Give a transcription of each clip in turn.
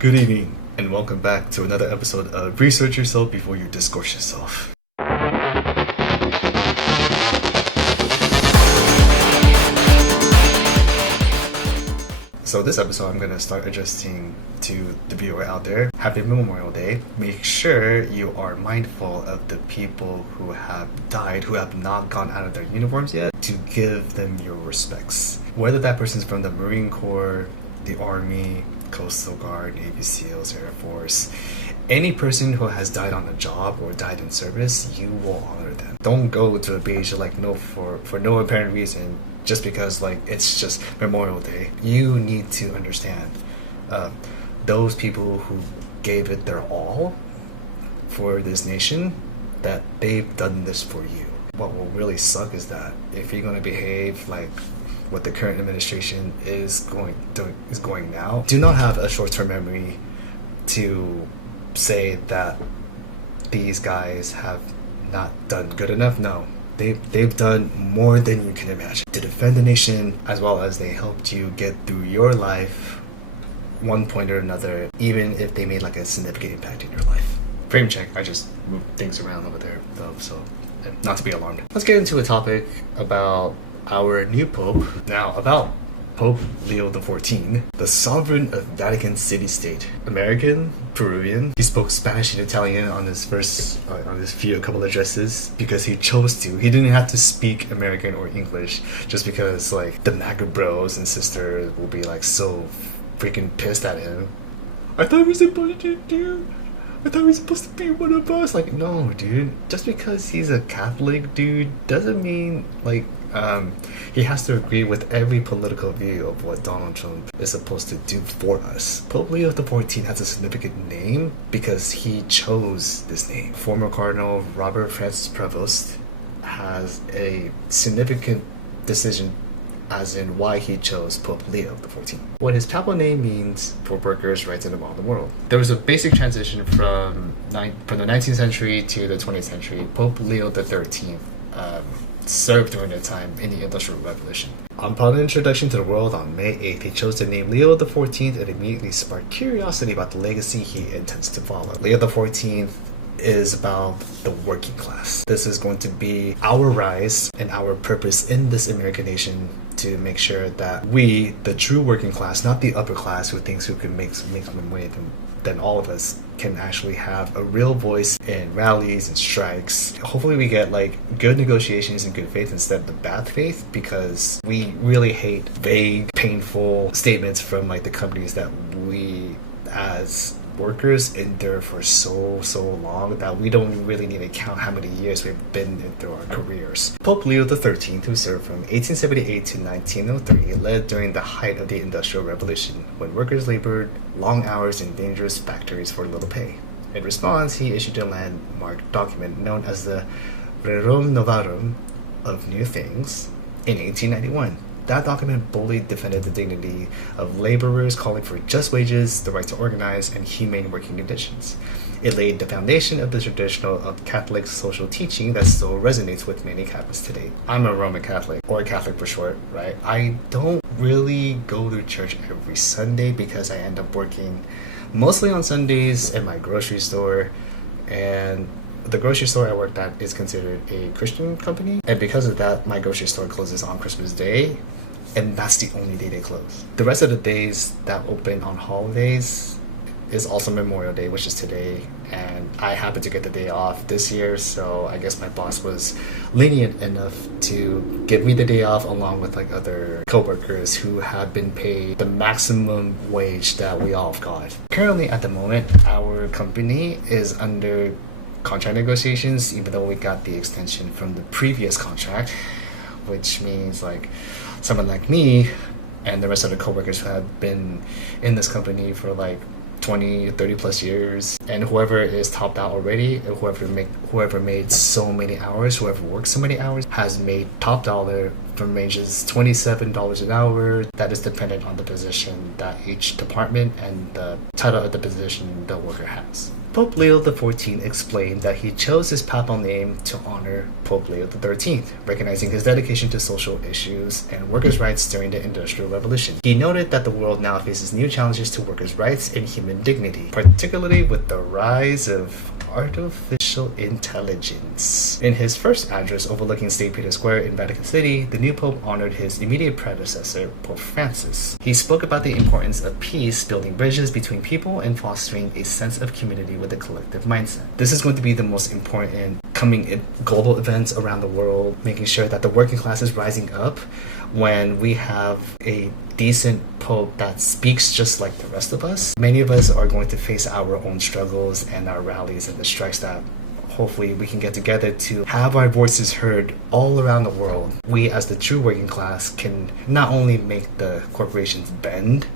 Good evening, and welcome back to another episode of Research Yourself Before You Discourse Yourself. So this episode, I'm going to start addressing to the viewer out there. Happy Memorial Day. Make sure you are mindful of the people who have died, who have not gone out of their uniforms yet, to give them your respects. Whether that person's from the Marine Corps, the Army, Coastal Guard, Navy SEALs, Air Force, any person who has died on the job or died in service, you will honor them. Don't go to a beach for no apparent reason, just because it's just Memorial Day. You need to understand those people who gave it their all for this nation, that they've done this for you. What will really suck is that if you're going to behave like what the current administration is going now, do not have a short-term memory to say that these guys have not done good enough. No, they've done more than you can imagine to defend the nation, as well as they helped you get through your life one point or another, even if they made a significant impact in your life. Frame check, I just moved things around over there though, so not to be alarmed. Let's get into a topic about our new Pope. Now, about Pope Leo XIV, the sovereign of Vatican City-State. American, Peruvian. He spoke Spanish and Italian on his couple addresses because he chose to. He didn't have to speak American or English just because the MAGA bros and sisters will be so freaking pissed at him. I thought he was supposed to be one of us. No, dude. Just because he's a Catholic dude doesn't mean he has to agree with every political view of what Donald Trump is supposed to do for us. Pope Leo XIV has a significant name because he chose this name. Former Cardinal Robert Francis Prevost has a significant decision as in why he chose Pope Leo XIV. What his papal name means for workers' rights in the world. There was a basic transition from the 19th century to the 20th century. Pope Leo XIII served during that time in the Industrial Revolution. Upon introduction to the world on May 8th, he chose the name Leo XIV and immediately sparked curiosity about the legacy he intends to follow. Leo XIV is about the working class. This is going to be our rise and our purpose in this American nation, to make sure that we, the true working class, not the upper class who thinks who can make more money than all of us, can actually have a real voice in rallies and strikes. Hopefully we get good negotiations and good faith instead of the bad faith, because we really hate vague, painful statements from the companies that we as workers endure for so long that we don't really need to count how many years we've been in through our careers. Pope Leo XIII, who served from 1878 to 1903, led during the height of the Industrial Revolution, when workers labored long hours in dangerous factories for little pay. In response, he issued a landmark document known as the Rerum Novarum of New Things in 1891. That document boldly defended the dignity of laborers, calling for just wages, the right to organize, and humane working conditions. It laid the foundation of the traditional Catholic social teaching that still resonates with many Catholics today. I'm a Roman Catholic, or Catholic for short, right? I don't really go to church every Sunday because I end up working mostly on Sundays at my grocery store, and the grocery store I worked at is considered a Christian company, and because of that, my grocery store closes on Christmas Day, and that's the only day they close. The rest of the days that open on holidays is also Memorial Day, which is today, and I happen to get the day off this year, so I guess my boss was lenient enough to give me the day off along with other co-workers who have been paid the maximum wage that we all have got. Currently, at the moment, our company is under contract negotiations, even though we got the extension from the previous contract, which means someone like me and the rest of the coworkers who have been in this company for 20, 30 plus years, and whoever is topped out already, whoever made so many hours, whoever worked so many hours, has made top dollar from ranges $27 an hour. That is dependent on the position that each department and the title of the position the worker has. Pope Leo XIV explained that he chose his papal name to honor Pope Leo XIII, recognizing his dedication to social issues and workers' rights during the Industrial Revolution. He noted that the world now faces new challenges to workers' rights and human dignity, particularly with the rise of artificial intelligence. In his first address overlooking St. Peter's Square in Vatican City, the new pope honored his immediate predecessor, Pope Francis. He spoke about the importance of peace, building bridges between people, and fostering a sense of community with a collective mindset. This is going to be the most important coming global events around the world, making sure that the working class is rising up when we have a decent pope that speaks just like the rest of us. Many of us are going to face our own struggles and our rallies and the strikes that hopefully we can get together to have our voices heard all around the world. We as the true working class can not only make the corporations bend,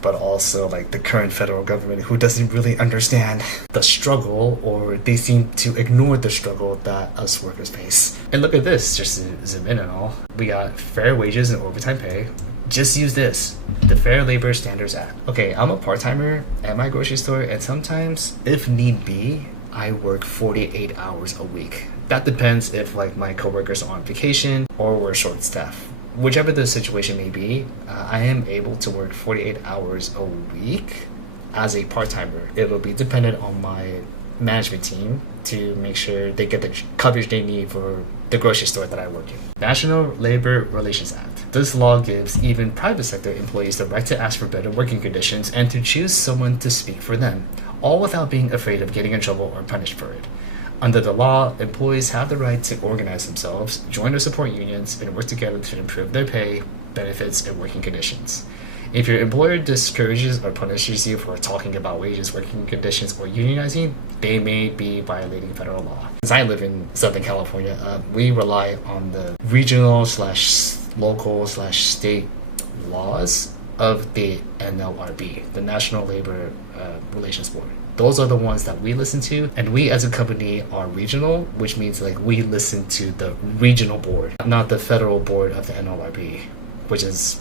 but also like the current federal government who doesn't really understand the struggle, or they seem to ignore the struggle that us workers face. And look at this, just to zoom in and all. We got fair wages and overtime pay. Just use this, the Fair Labor Standards Act. Okay, I'm a part-timer at my grocery store, and sometimes, if need be, I work 48 hours a week. That depends if like my coworkers are on vacation or we're short-staffed. Whichever the situation may be, I am able to work 48 hours a week as a part-timer. It will be dependent on my management team to make sure they get the coverage they need for the grocery store that I work in. National Labor Relations Act. This law gives even private sector employees the right to ask for better working conditions and to choose someone to speak for them, all without being afraid of getting in trouble or punished for it. Under the law, employees have the right to organize themselves, join or support unions, and work together to improve their pay, benefits, and working conditions. If your employer discourages or punishes you for talking about wages, working conditions, or unionizing, they may be violating federal law. Since I live in Southern California, we rely on the regional/local/state laws of the NLRB, the National Labor Relations Board. Those are the ones that we listen to, and we as a company are regional, which means like we listen to the regional board, not the federal board of the NLRB, which is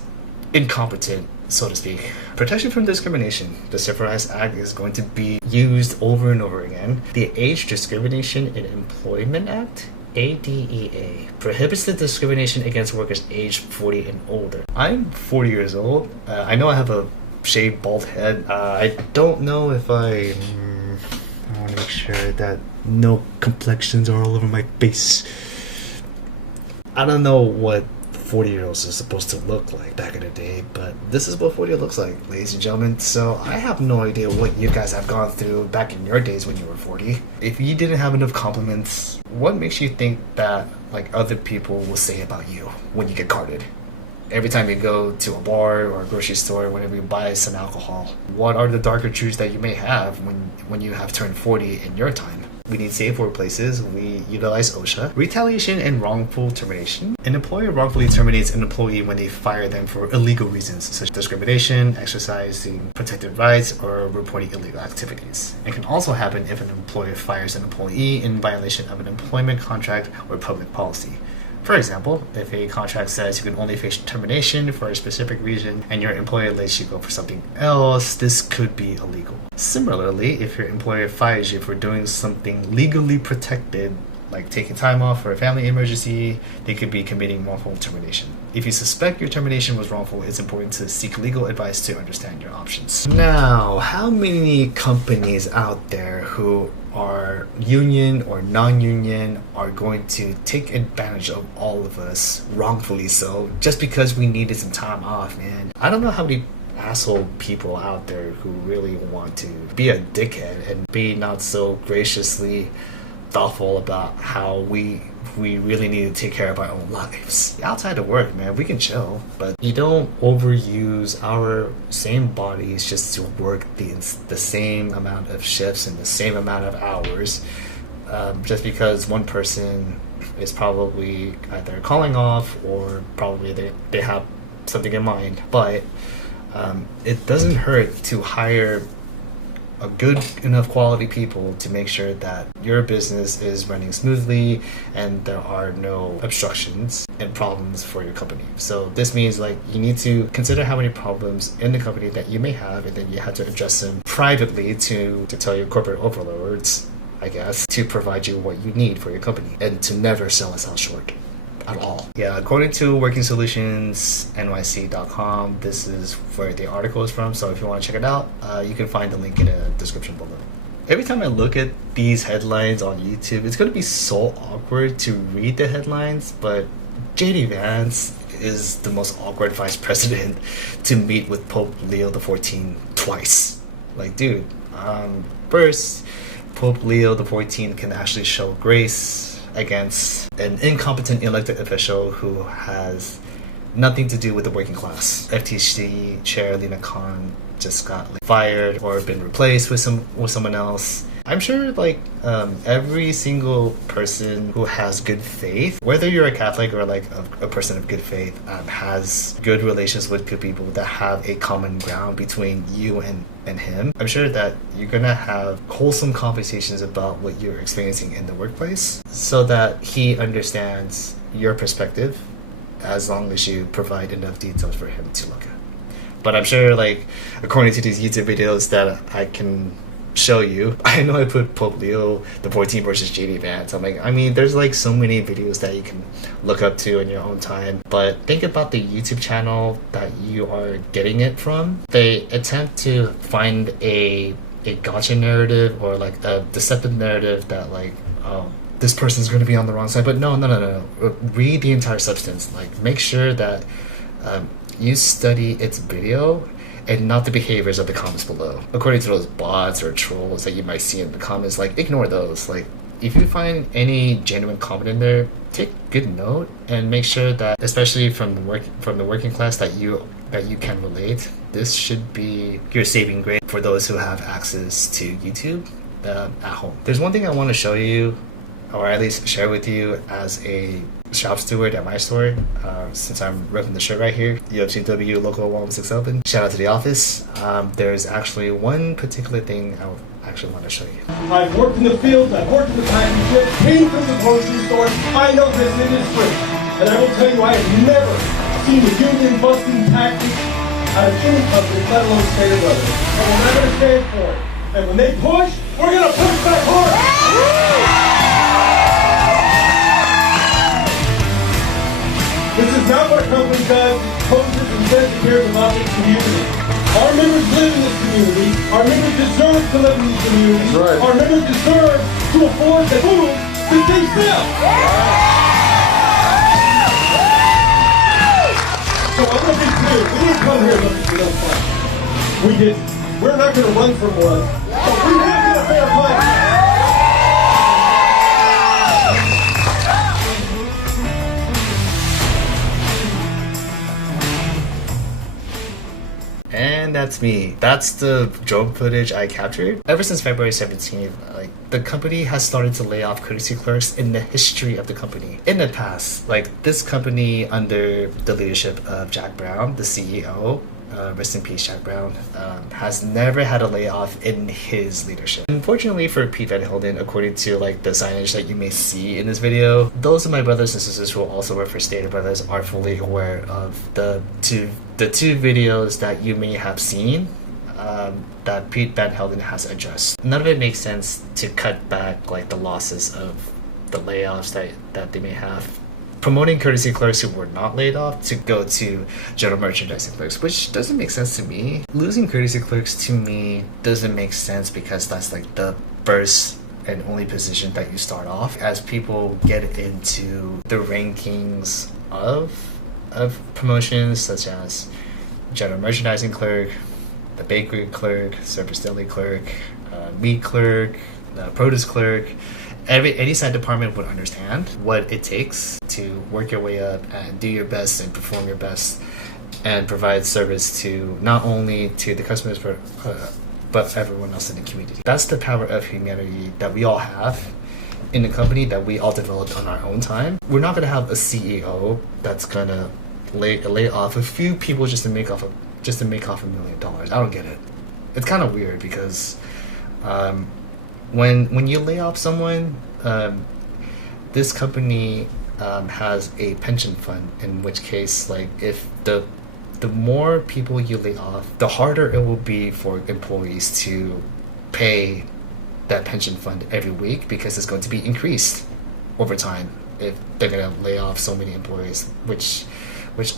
incompetent, so to speak. Protection from discrimination. The Civil Rights Act is going to be used over and over again. The Age Discrimination in Employment Act, ADEA, prohibits the discrimination against workers aged 40 and older. I'm 40 years old. I know I have a shaved bald head. I don't know if I want to make sure that no complexions are all over my face. I don't know what 40-year-olds are supposed to look like back in the day, but this is what 40 looks like, ladies and gentlemen. So I have no idea what you guys have gone through back in your days when you were 40. If you didn't have enough compliments, what makes you think that like other people will say about you when you get carded? Every time you go to a bar or a grocery store, whenever you buy some alcohol, what are the darker truths that you may have when you have turned 40 in your time? We need safe workplaces. We utilize OSHA. Retaliation and wrongful termination. An employer wrongfully terminates an employee when they fire them for illegal reasons, such as discrimination, exercising protected rights, or reporting illegal activities. It can also happen if an employer fires an employee in violation of an employment contract or public policy. For example, if a contract says you can only face termination for a specific reason and your employer lets you go for something else, this could be illegal. Similarly, if your employer fires you for doing something legally protected, like taking time off for a family emergency, they could be committing wrongful termination. If you suspect your termination was wrongful, it's important to seek legal advice to understand your options. Now, how many companies out there who are union or non-union are going to take advantage of all of us, wrongfully so, just because we needed some time off, man? I don't know how many asshole people out there who really want to be a dickhead and be not so graciously thoughtful about how we really need to take care of our own lives. Outside of work, man, we can chill, but you don't overuse our same bodies just to work the same amount of shifts and the same amount of hours, just because one person is probably either calling off or probably they have something in mind. But it doesn't hurt to hire a good enough quality people to make sure that your business is running smoothly and there are no obstructions and problems for your company. So this means like you need to consider how many problems in the company that you may have, and then you have to address them privately to tell your corporate overlords, I guess, to provide you what you need for your company and to never sell us out short. At all. Yeah, according to workingsolutionsnyc.com, this is where the article is from, so if you want to check it out, you can find the link in the description below. Every time I look at these headlines on YouTube, it's going to be so awkward to read the headlines, but JD Vance is the most awkward vice president to meet with Pope Leo XIV twice. Like, dude, first, Pope Leo XIV can actually show grace against an incompetent elected official who has nothing to do with the working class. FTC chair Lina Khan just got fired or been replaced with someone else. I'm sure every single person who has good faith, whether you're a Catholic or like a person of good faith, has good relations with good people that have a common ground between you and him. I'm sure that you're gonna have wholesome conversations about what you're experiencing in the workplace so that he understands your perspective, as long as you provide enough details for him to look at. But I'm sure, like, according to these YouTube videos that I can show you, I know I put Pope Leo XIV versus JD Vance. I'm like, I mean, there's like so many videos that you can look up to in your own time, but think about the YouTube channel that you are getting it from. They attempt to find a gotcha narrative or like a deceptive narrative that like, this person's going to be on the wrong side. But no. Read the entire substance. Like, make sure that you study its video and not the behaviors of the comments below. According to those bots or trolls that you might see in the comments, like, ignore those. Like, if you find any genuine comment in there, take good note and make sure that, especially from the working class, that you can relate. This should be your saving grace for those who have access to YouTube at home. There's one thing I want to show you, or at least share with you as a shop steward at my store, since I'm repping the shirt right here, UFCW Local 167. Shout out to the office. There's actually one particular thing I actually want to show you. I've worked in the field, I've worked in the packaging, came from the grocery store. I know this industry, and I will tell you, I have never seen a union busting tactic out of any company, let alone Stater Brothers. And we're not going to stand for it. And when they push, we're going to push back hard. This is not what a company does, poses and says it cares about this community. Our members live in this community. Our members deserve to live in these communities. Right. Our members deserve to afford the food that they sell. So I'm going to be clear. We didn't come here looking for no fight. We didn't. We're not going to run from one. But we will get a fair fight. And that's me. That's the drone footage I captured. Ever since February 17th, like, the company has started to lay off courtesy clerks in the history of the company. In the past, like, this company under the leadership of Jack Brown, the CEO, rest in peace, Jack Brown, has never had a layoff in his leadership. Unfortunately for Pete Van Helden, according to like the signage that you may see in this video, those of my brothers and sisters who also work for Stater Brothers are fully aware of the two videos that you may have seen that Pete Van Helden has addressed. None of it makes sense to cut back like the losses of the layoffs that they may have, promoting courtesy clerks who were not laid off to go to general merchandising clerks, which doesn't make sense to me. Losing courtesy clerks to me doesn't make sense because that's like the first and only position that you start off. As people get into the rankings of promotions such as general merchandising clerk, the bakery clerk, service deli clerk, meat clerk, the produce clerk, any side department would understand what it takes to work your way up and do your best and perform your best and provide service to not only to the customers but everyone else in the community. That's the power of humanity that we all have in the company, that we all developed on our own time. We're not going to have a CEO that's going to lay off a few people just to make off $1 million. I don't get it. It's kind of weird because When you lay off someone, this company has a pension fund, in which case, like, if the more people you lay off, the harder it will be for employees to pay that pension fund every week, because it's going to be increased over time if they're going to lay off so many employees, which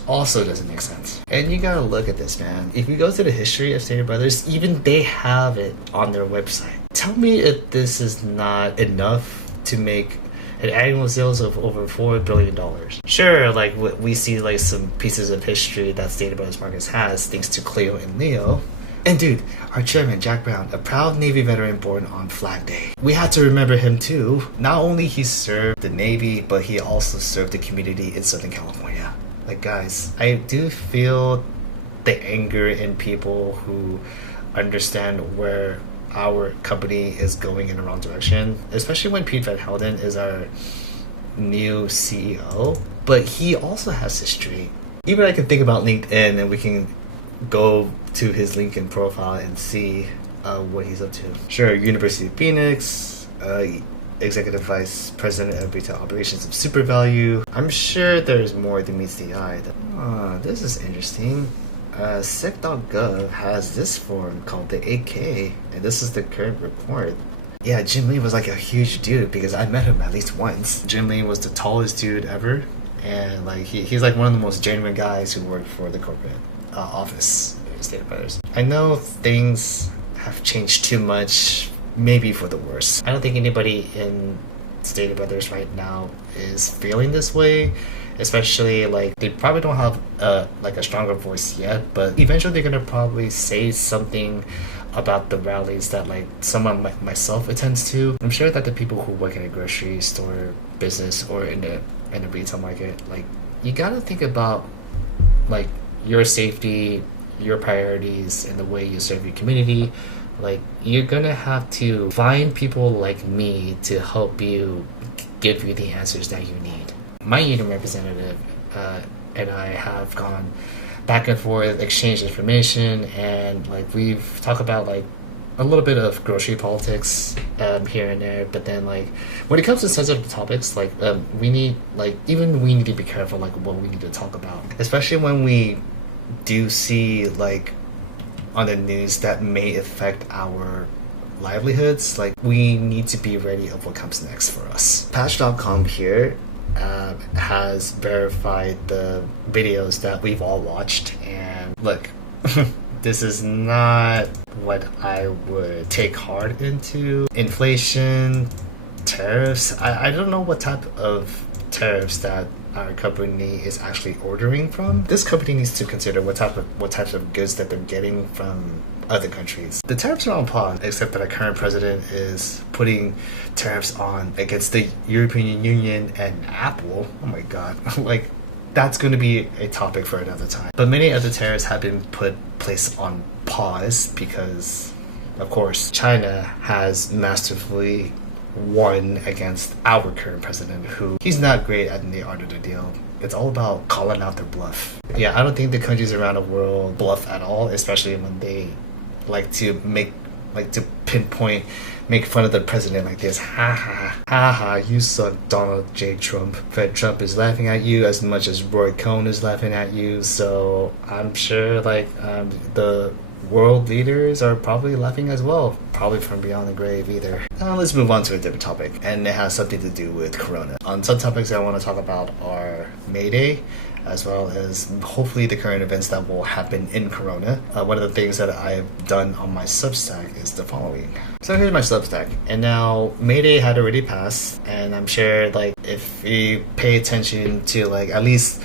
also doesn't make sense. And you gotta look at this, man. If you go to the history of Stater Brothers, even they have it on their website. Tell me if this is not enough to make an annual sales of over $4 billion. Sure, like we see like some pieces of history that Stater Brothers Markets has, thanks to Cleo and Leo. And dude, our chairman, Jack Brown, a proud Navy veteran born on Flag Day. We had to remember him too. Not only he served the Navy, but he also served the community in Southern California. Like, guys, I do feel the anger in people who understand where our company is going in the wrong direction, especially when Pete Van Helden is our new CEO. But he also has history. Even I can think about LinkedIn, and we can go to his LinkedIn profile and see what he's up to. Sure, University of Phoenix, Executive Vice President of Retail Operations of SuperValue. I'm sure there's more than meets the eye. This is interesting. Sec.gov has this forum called the 8K, and this is the current report. Yeah, Jim Lee was like a huge dude, because I met him at least once. Jim Lee was the tallest dude ever, and like he's like one of the most genuine guys who worked for the corporate office in Stater Brothers. I know things have changed too much, maybe for the worse. I don't think anybody in Stater Brothers right now is feeling this way, especially like they probably don't have like a stronger voice yet, but eventually they're gonna probably say something about the rallies that like someone like myself attends to. I'm sure that the people who work in a grocery store business or in the retail market, like, you gotta think about like your safety, your priorities, and the way you serve your community. Like, you're gonna have to find people like me to help you, give you the answers that you need. My union representative and I have gone back and forth, exchanged information, and like we've talked about like a little bit of grocery politics here and there. But then like when it comes to sensitive topics, like we need to be careful like what we need to talk about, especially when we do see like on the news that may affect our livelihoods. Like, we need to be ready of what comes next for us. Patch.com here has verified the videos that we've all watched, and look, this is not what I would take heart into. Inflation, tariffs, I don't know what type of tariffs that our company is actually ordering from. This company needs to consider what types of goods that they're getting from other countries. The tariffs are on pause, except that our current president is putting tariffs on against the European Union and Apple. Oh my god. Like, that's going to be a topic for another time. But many other tariffs have been placed on pause because, of course, China has masterfully won against our current president, who he's not great at the art of the deal. It's all about calling out their bluff. Yeah, I don't think the countries around the world bluff at all, especially when they like to pinpoint, make fun of the president like this. Ha, you suck, Donald J. Trump. Fred Trump is laughing at you as much as Roy Cohn is laughing at you, so I'm sure like the world leaders are probably laughing as well, probably from beyond the grave either. Now let's move on to a different topic, and it has something to do with Corona. On some topics I want to talk about are May Day, as well as hopefully the current events that will happen in Corona. One of the things that I've done on my Substack is the following. So here's my Substack, and now May Day had already passed, and I'm sure like if you pay attention to like at least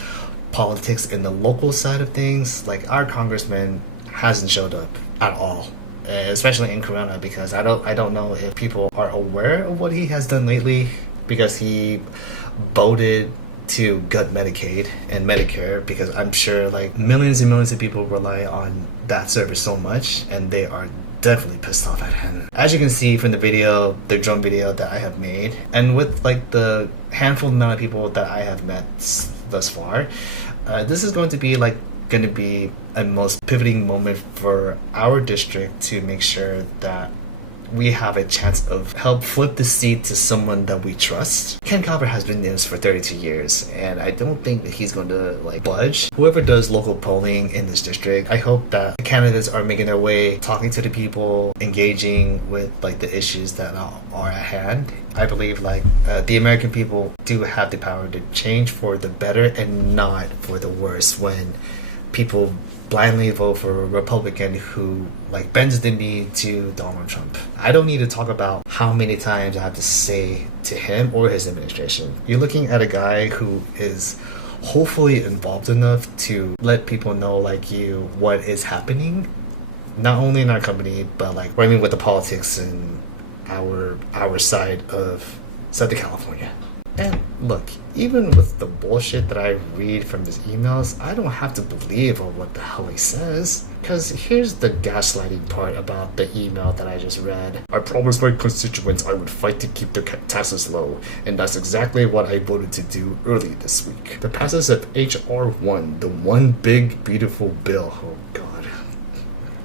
politics in the local side of things, like our congressman hasn't showed up at all, especially in Corona, because I don't know if people are aware of what he has done lately, because he voted to gut Medicaid and Medicare, because I'm sure like millions and millions of people rely on that service so much, and they are definitely pissed off at him. As you can see from the video, the drone video that I have made, and with like the handful amount of people that I have met thus far, this is going to be a most pivoting moment for our district to make sure that we have a chance of help flip the seat to someone that we trust. Ken Calvert has been in this for 32 years, and I don't think that he's going to like budge. Whoever does local polling in this district, I hope that the candidates are making their way, talking to the people, engaging with like the issues that are at hand. I believe like the American people do have the power to change for the better and not for the worse when people blindly vote for a Republican who like bends the knee to Donald Trump. I don't need to talk about how many times I have to say to him or his administration. You're looking at a guy who is hopefully involved enough to let people know like you what is happening, not only in our company but like I mean with the politics in our side of Southern California. And look, even with the bullshit that I read from his emails, I don't have to believe on what the hell he says. Because here's the gaslighting part about the email that I just read. I promised my constituents I would fight to keep their taxes low, and that's exactly what I voted to do early this week. The passage of H.R. 1, the one big beautiful bill, oh god.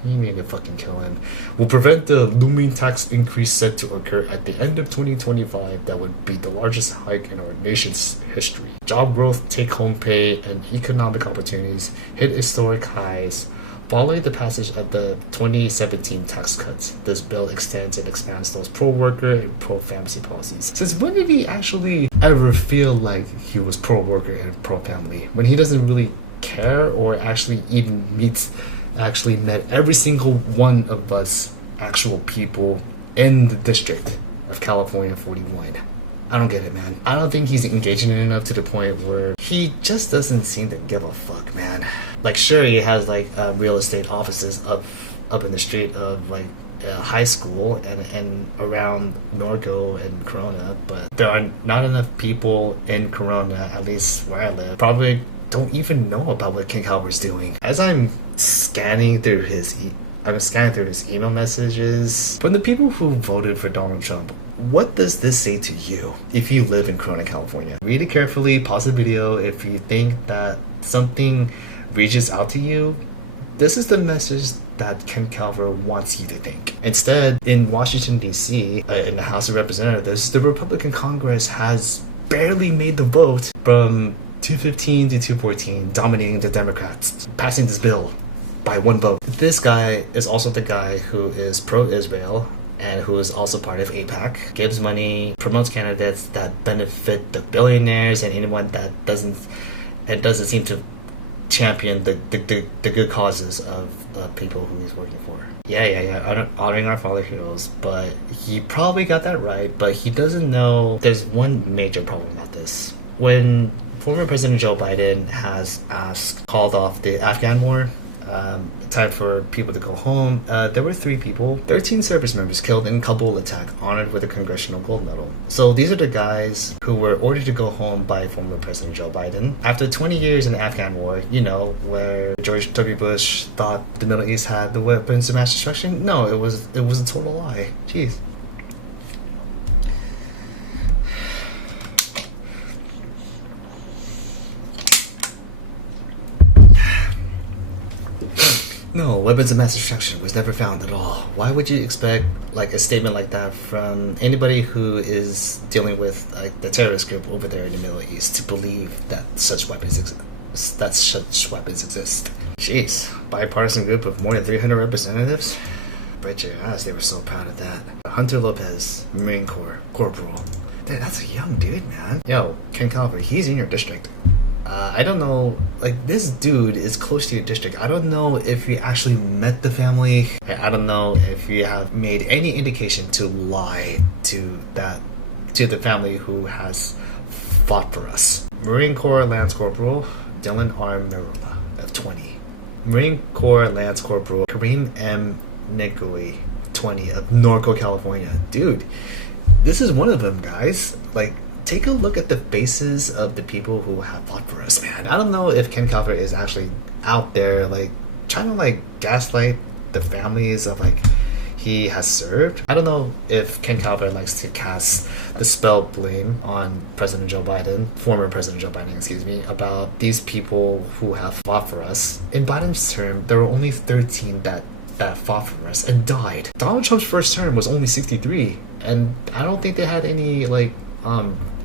You need to fucking kill him. Will prevent the looming tax increase set to occur at the end of 2025 that would be the largest hike in our nation's history. Job growth, take-home pay, and economic opportunities hit historic highs following the passage of the 2017 tax cuts. This bill extends and expands those pro-worker and pro-family policies. Since when did he actually ever feel like he was pro-worker and pro-family? When he doesn't really care or actually even met every single one of us actual people in the district of California 41. I don't get it, man. I don't think he's engaging enough to the point where he just doesn't seem to give a fuck, man. Like, sure, he has like real estate offices up in the street of like high school and around Norco and Corona, but there are not enough people in Corona, at least where I live, probably don't even know about what Ken Calvert's doing. As I'm scanning through his email messages from the people who voted for Donald Trump, what does this say to you if you live in Corona, California? Read it carefully, pause the video. If you think that something reaches out to you, this is the message that Ken Calvert wants you to think. Instead, in Washington, D.C., in the House of Representatives, the Republican Congress has barely made the vote from 215 to 214, dominating the Democrats, passing this bill by one vote. This guy is also the guy who is pro-Israel and who is also part of AIPAC, gives money, promotes candidates that benefit the billionaires and anyone that doesn't seem to champion the good causes of people who he's working for. Yeah, honoring our fallen heroes, but he probably got that right, but he doesn't know there's one major problem about this. When former President Joe Biden has called off the Afghan war, time for people to go home, there were 13 service members killed in Kabul attack, honored with a Congressional Gold Medal. So these are the guys who were ordered to go home by former President Joe Biden. After 20 years in the Afghan war, where George W. Bush thought the Middle East had the weapons of mass destruction, no, it was a total lie. Jeez. No, weapons of mass destruction was never found at all. Why would you expect like a statement like that from anybody who is dealing with like the terrorist group over there in the Middle East to believe that such weapons exist? Jeez, bipartisan group of more than 300 representatives. Bet your ass they were so proud of that. Hunter Lopez, Marine Corps corporal. Dude, that's a young dude, man. Yo, Ken Calvert, he's in your district. I don't know, like, this dude is close to your district. I don't know if you actually met the family. I don't know if you have made any indication to lie to the family who has fought for us. Marine Corps Lance Corporal Dylan R. Mirola of 20. Marine Corps Lance Corporal Kareem M. Nikoi, 20, of Norco, California. Dude, this is one of them, guys. Like, take a look at the faces of the people who have fought for us, man. I don't know if Ken Calvert is actually out there, like, trying to, like, gaslight the families of, like, he has served. I don't know if Ken Calvert likes to cast the spell blame on President Joe Biden, former President Joe Biden, excuse me, about these people who have fought for us. In Biden's term, there were only 13 that that fought for us and died. Donald Trump's first term was only 63, and I don't think they had any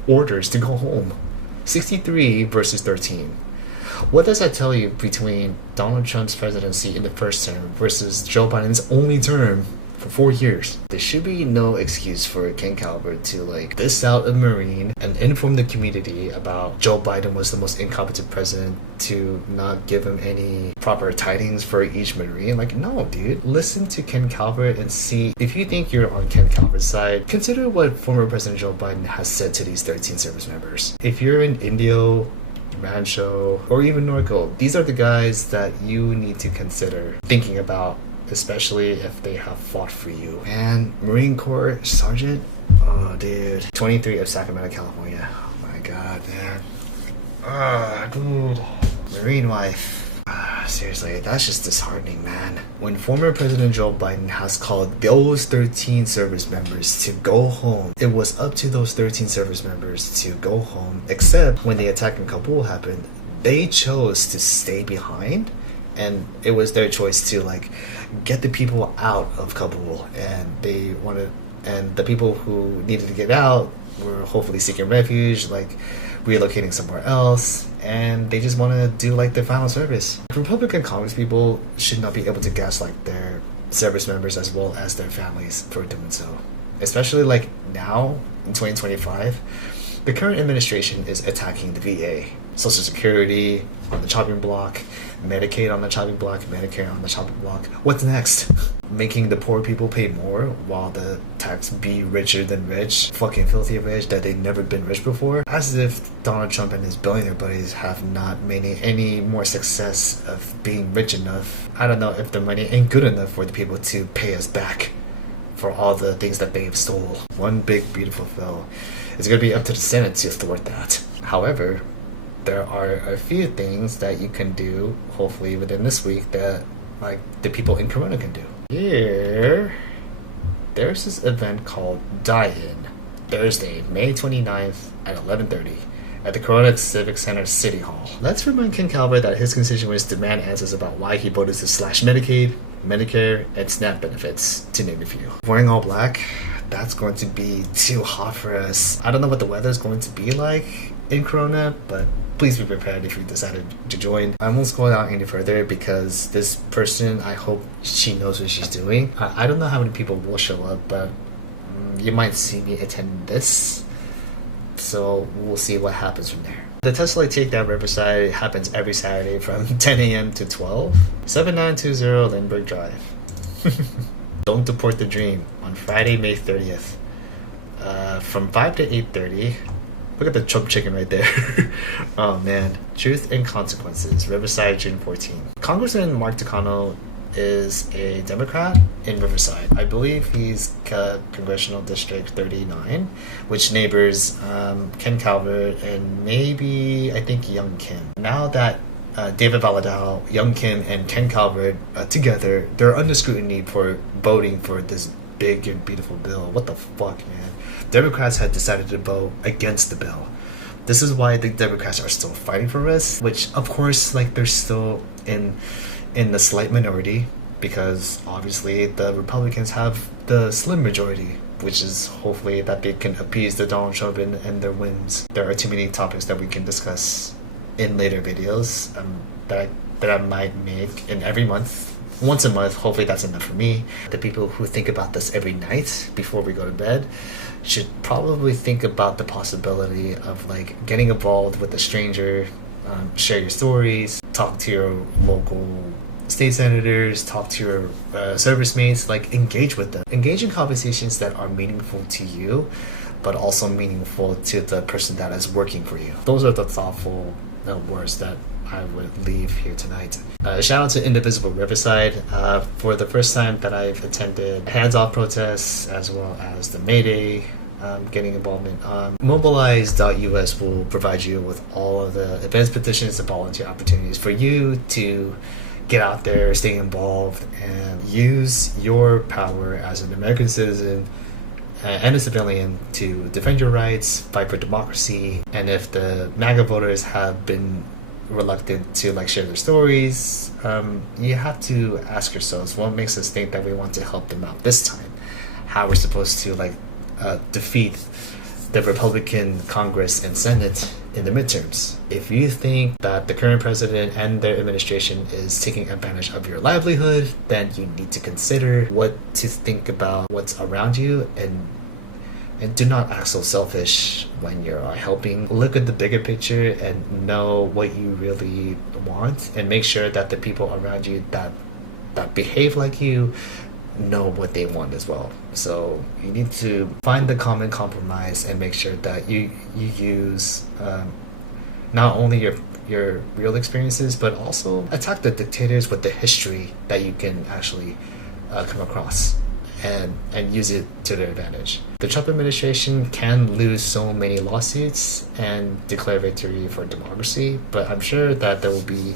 orders to go home. 63 versus 13. What does that tell you between Donald Trump's presidency in the first term versus Joe Biden's only term for 4 years? There should be no excuse for Ken Calvert to diss out a Marine and inform the community about Joe Biden was the most incompetent president, to not give him any proper tidings for each Marine. No, dude. Listen to Ken Calvert and see if you think you're on Ken Calvert's side. Consider what former President Joe Biden has said to these 13 service members. If you're in Indio, Rancho, or even Norco, these are the guys that you need to consider thinking about, especially if they have fought for you. And Marine Corps Sergeant, oh dude, 23 of Sacramento, California. Oh my god, man. Dude. Marine wife. Seriously, that's just disheartening, man. When former President Joe Biden has called those 13 service members to go home, it was up to those 13 service members to go home, except when the attack in Kabul happened, they chose to stay behind, and it was their choice to get the people out of Kabul, and the people who needed to get out were hopefully seeking refuge, relocating somewhere else, and they just want to do their final service. Republican Congress people should not be able to gaslight their service members as well as their families for doing so. Especially now, in 2025, the current administration is attacking the VA, Social Security on the chopping block, Medicaid on the chopping block, Medicare on the chopping block. What's next? Making the poor people pay more while the tax be richer than rich, fucking filthy rich that they've never been rich before. As if Donald Trump and his billionaire buddies have not made any more success of being rich enough. I don't know if the money ain't good enough for the people to pay us back for all the things that they have stole. One big beautiful bill. It's going to be up to the Senate to thwart that. However, there are a few things that you can do, hopefully within this week, that the people in Corona can do. Here, there's this event called Die-In, Thursday, May 29th at 11:30 at the Corona Civic Center City Hall. Let's remind Ken Calvert that his constituents demand answers about why he voted to slash Medicaid, Medicare, and SNAP benefits, to name a few. Wearing all black, that's going to be too hot for us. I don't know what the weather is going to be like in Corona, but please be prepared if you decided to join. I won't go out any further because this person, I hope she knows what she's doing. I don't know how many people will show up, but you might see me attend this. So we'll see what happens from there. The Tesla Takedown Riverside happens every Saturday from 10 a.m. to 12. 7920 Lindbergh Drive. Don't Deport the Dream on Friday, May 30th. From 5 to 8:30. Look at the Trump chicken right there. Oh man. Truth and Consequences, Riverside, June 14. Congressman Mark Takano is a Democrat in Riverside. I believe he's Congressional District 39, which neighbors Ken Calvert and maybe, I think, Young Kim. Now that David Valadao, Young Kim, and Ken Calvert together, they're under scrutiny for voting for this big and beautiful bill. What the fuck, man? Democrats had decided to vote against the bill. This is why the Democrats are still fighting for us, which, of course, they're still in the slight minority, because obviously the Republicans have the slim majority, which is hopefully that they can appease the Donald Trump and their whims. There are too many topics that we can discuss in later videos that I might make in every month. Once a month, hopefully that's enough for me. The people who think about this every night before we go to bed should probably think about the possibility of getting involved with a stranger, share your stories, talk to your local state senators, talk to your service mates, engage with them. Engage in conversations that are meaningful to you, but also meaningful to the person that is working for you. Those are the thoughtful words that I would leave here tonight. Shout out to Indivisible Riverside. For the first time that I've attended hands-off protests as well as the May Day getting involvement. Mobilize.us will provide you with all of the events, petitions, and volunteer opportunities for you to get out there, stay involved, and use your power as an American citizen and a civilian to defend your rights, fight for democracy. And if the MAGA voters have been reluctant to like share their stories, you have to ask yourselves what makes us think that we want to help them out this time. How we're supposed to like defeat the Republican Congress and Senate in the midterms. If you think that the current president and their administration is taking advantage of your livelihood, then you need to consider what to think about what's around you, and do not act so selfish when you're helping. Look at the bigger picture and know what you really want, and make sure that the people around you that behave like you know what they want as well. So you need to find the common compromise and make sure that you use not only your real experiences, but also attack the dictators with the history that you can actually come across, and use it to their advantage. The Trump administration can lose so many lawsuits and declare victory for democracy, but I'm sure that there will be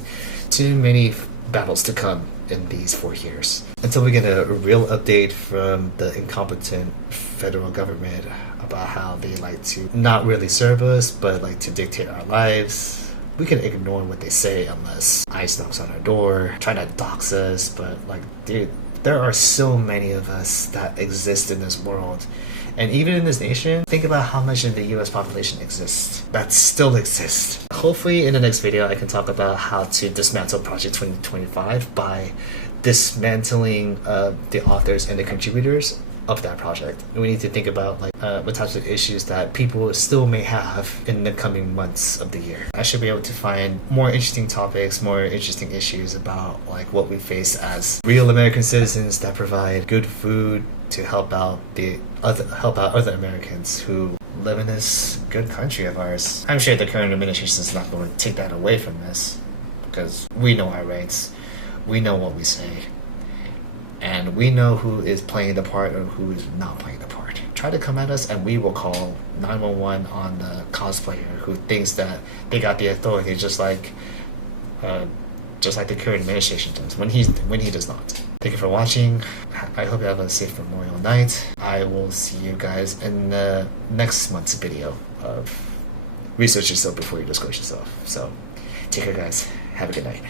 too many battles to come in these 4 years until we get a real update from the incompetent federal government about how they like to not really serve us, but like to dictate our lives. We can ignore what they say unless ICE knocks on our door, trying to dox us, but like, dude, there are so many of us that exist in this world. And even in this nation, think about how much in the US population exists, that still exists. Hopefully in the next video, I can talk about how to dismantle Project 2025 by dismantling the authors and the contributors of that project. And we need to think about like what types of issues that people still may have in the coming months of the year. I should be able to find more interesting topics, more interesting issues about like what we face as real American citizens that provide good food to help out other Americans who live in this good country of ours. I'm sure the current administration is not going to take that away from us, because we know our rights, we know what we say, and we know who is playing the part or who is not playing the part. Try to come at us and we will call 911 on the cosplayer who thinks that they got the authority, just like the current administration does, when he does not. Thank you for watching. I hope you have a safe Memorial Night. I will see you guys in the next month's video of Research Yourself Before You Discourse Yourself. So take care, guys. Have a good night.